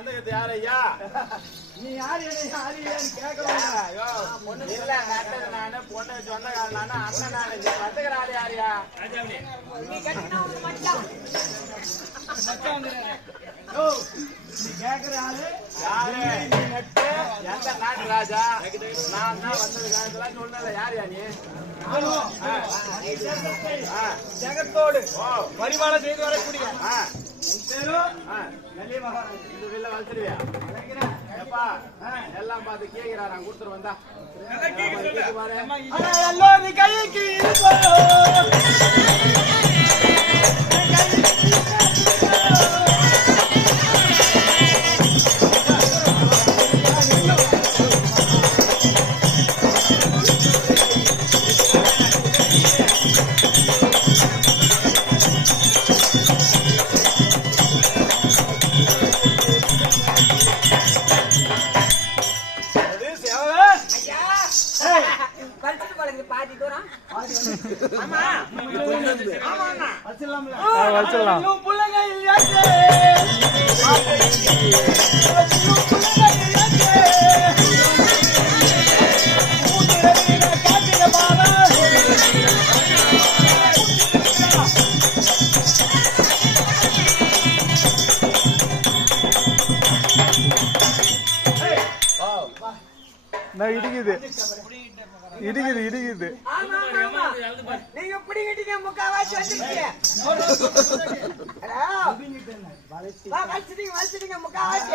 யார் ஐயா நீ யாரு என்ன யாரு ஏன்னு கேட்கலாம் ஐயோ, இல்ல, கட்டது நானு, பொண்ணு சொந்தக்காரன் நானு, அண்ணன் நானு. இந்த கத்துக்கிற ஆளு யாருயா? நீ கேக்குற ஆளு யாரு? நீ நட்டு, எந்த நாட்டு ராஜா? நான் தான் வந்ததுக்கு அதெல்லாம் சொல்லல. யாருயா நீ? ஜெகத்தோடு ஓ, பரிமாணம் செய்து வரக்கூடிய இந்த வில்ல வளர்த்துருவியா? எப்பா, எல்லாம் பார்த்து கேக்குறாரு, நான் கொடுத்துட்டு வந்தா. எல்லோரும் கைக்கு வச்சிடலாம். நான் இடிக்குது. இடிக்குது இடிக்குது. நீங்க பிடிக்கிட்டீங்க முக்காவாசி வந்துருக்கீங்க? ஹலோ? வா முக்காவாசி.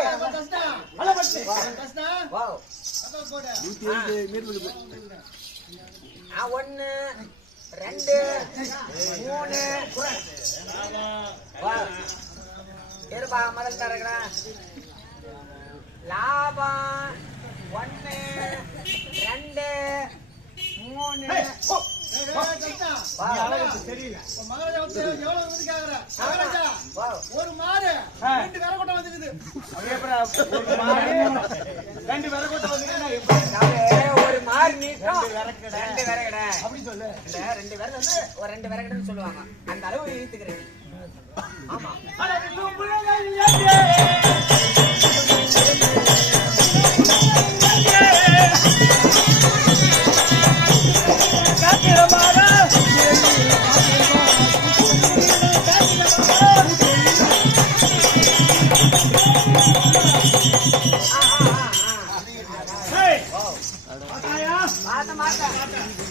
ஒன்னு ரெண்டு மூணு. வா. இருபா முதல் லாபம். ரெண்டு மூணு. தெரியல. ஒரு மாடு. ரெண்டு விரகொட்டை வந்துக்குது. ரெண்டு விரகொட்டை வந்துக்குது ஒரு நீட்டம். ரெண்டு விறகடை அப்படி சொல்லு. ரெண்டு ஒரு சொல்லுவாங்க. அந்த அளவு இழுத்துக்கிறேன் mata, mata.